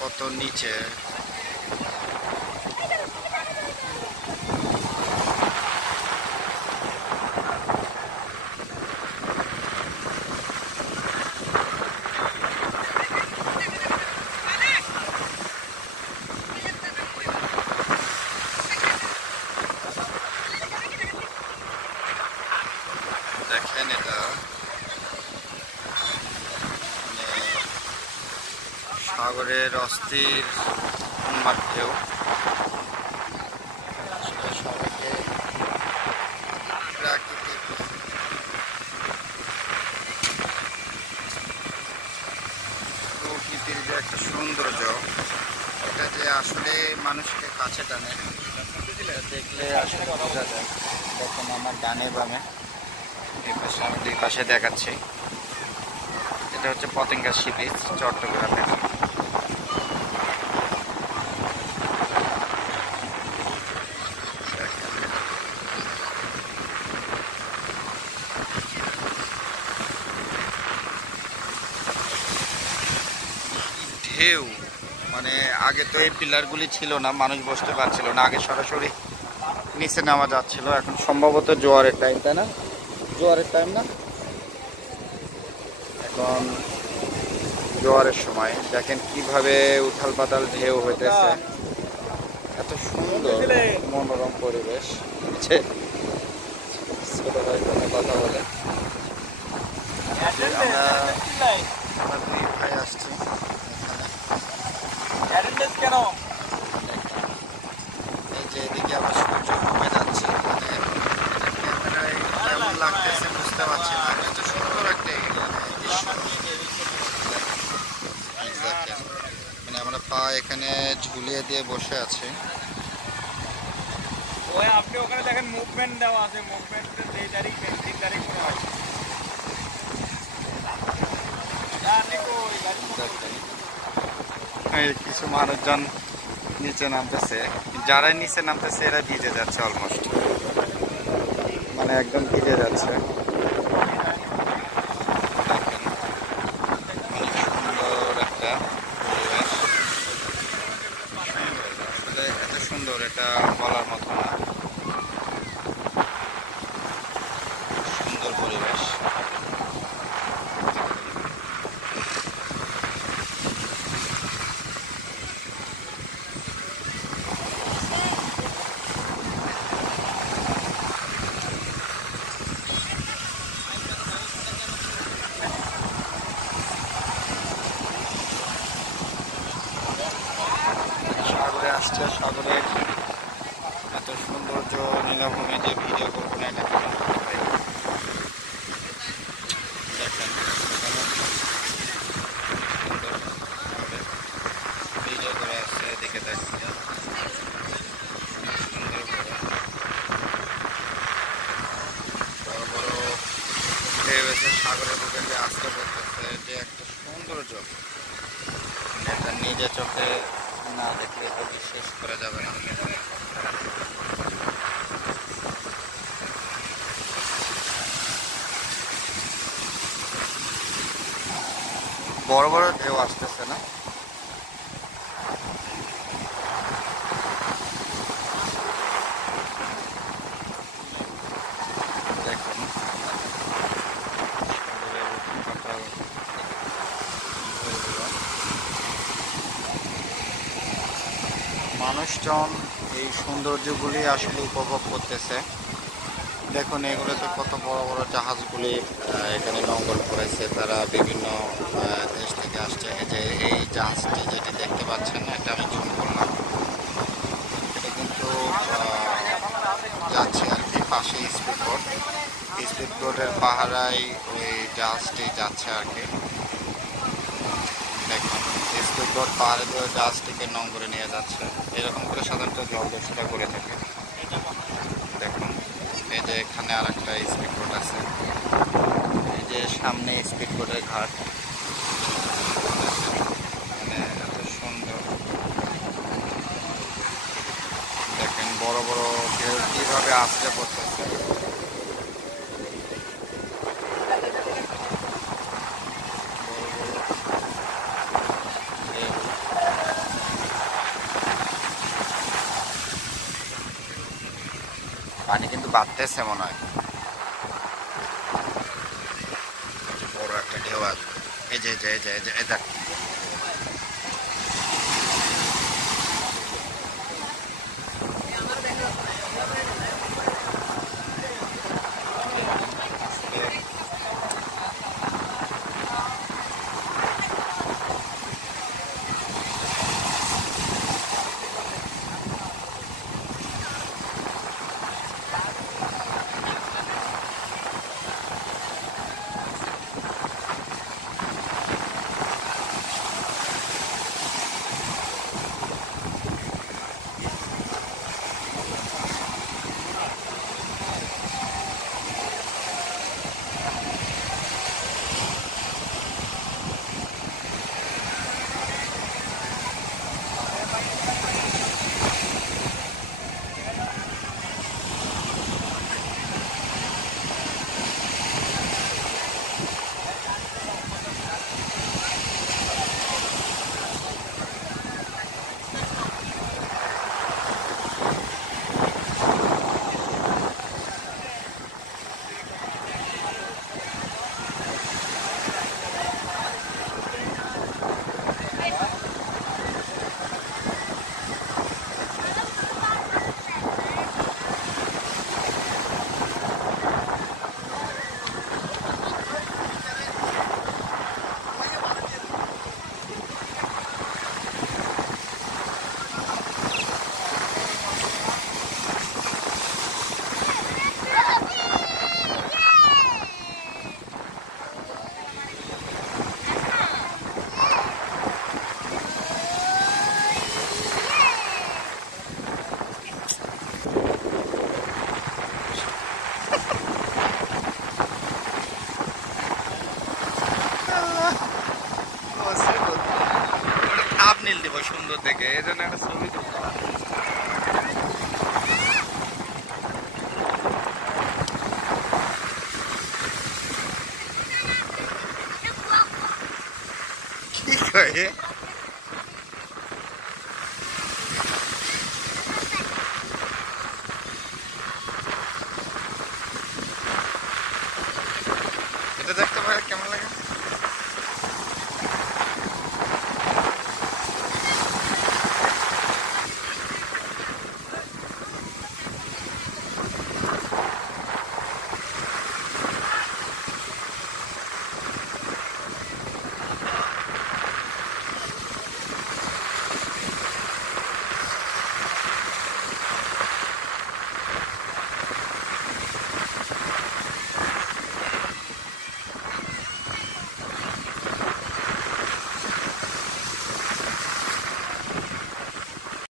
কত নিচে। দেখেন এটা সাগরের অস্থির উন্মাদ ঢেউ। সবাইকে প্রাকৃতিক প্রকৃতির যে একটা সৌন্দর্য, এটা যে আসলে মানুষকে কাছে টানে দেখলে আসলে বোঝা যায়। দেখুন আমার ডানে বামে আমি দুই পাশে দেখাচ্ছি। এটা হচ্ছে পতেঙ্গা সি বিচ, চট্টগ্রামের। ঢেউ মানে আগে তো এই পিলারগুলি ছিল না, মানুষ বসতে পারছিল না, আগে সরাসরি নিচে নামা যাচ্ছিল। এখন সম্ভবত জোয়ারের টাইম, তাই না? জোয়ারের টাইম না, এখন জোয়ারের সময়। দেখেন কিভাবে উথাল পাতাল ঢেউ হইতেছে, এত সুন্দর মনোরম পরিবেশ। ছোট ভাই কথা বলে আমরা দুই ভাই আসছি এখানে। এই যে এদিকে আবার সূর্য কমে যাচ্ছে, মানে ক্যামেরায় কেমন লাগতেছে বুঝতে পারছি না। এত সুন্দর একটা দৃশ্য। মানে আমরা পা এখানে ঝুলিয়ে দিয়ে বসে আছি। আপনি ওখানে দেখেন মুভমেন্ট দেওয়া আছে, মুভমেন্টের 2 তারিখ 3 তারিখ কিছু মানুষজন নিচে নামতেছে, যারা নিচে নামতেছে এরা ভিজে যাচ্ছে অলমোস্ট, মানে একদম ভিজে যাচ্ছে। অনেক সুন্দর একটা পরিবেশ, আসলে এত সুন্দর এটা বলার মতো না। সুন্দর পরিবেশ। সাগরে আসছে, সাগরের এত সৌন্দর্য নীলাভূমি যে ভিডিও করবো না এটা কেমন হবে? দেখেন ভিডিও করে আসছে, এদিকে দেখেন সুন্দর করে বড় বড় ঢেউ এসে সাগরের বুকে যে আসতে পড়তেছে, যে একটা সৌন্দর্য এটা নিজে চোখে না দেখলে তো বিশ্বাস করা যাবে না। বড় বড় ঢেউ আসতেছে না? দেখুন মানুষজন এই সৌন্দর্যগুলি আসলে উপভোগ করতেছে। দেখুন এগুলোতে কত বড় বড় জাহাজগুলি এখানে নোঙর করেছে, তারা বিভিন্ন দেশ থেকে আসছে। এই যে এই জাহাজটি যেটি দেখতে পাচ্ছেন, এটা আমি জুম করলাম, এটা কিন্তু যাচ্ছে আর কি পাশে স্পিড বোট। স্পিড বোটের পাহারায় ওই জাহাজটি যাচ্ছে আর কি। দেখুন স্পিড বোট পাহাড়ে দিয়ে জাহাজটিকে নোঙরে নিয়ে যাচ্ছে। এরকম করে সাধারণত জলদস্যুরা করে থাকে। দেখুন এই যে এখানে আর একটা স্পিড বোট আছে, এই যে সামনে স্পিড বোটের ঘাট। মানে এত সুন্দর, দেখেন বড় বড় ঢেউ কিভাবে আসতে পড়তেছে। পানি কিন্তু বাড়তেছে মনে হয়, বড় একটা ঢেউ আছে। এই যে এই যে এই যে এই যে এই দেখ, থাম্বনেল দিব সুন্দর দেখে, এই জন্য একটা ছবি তুললাম।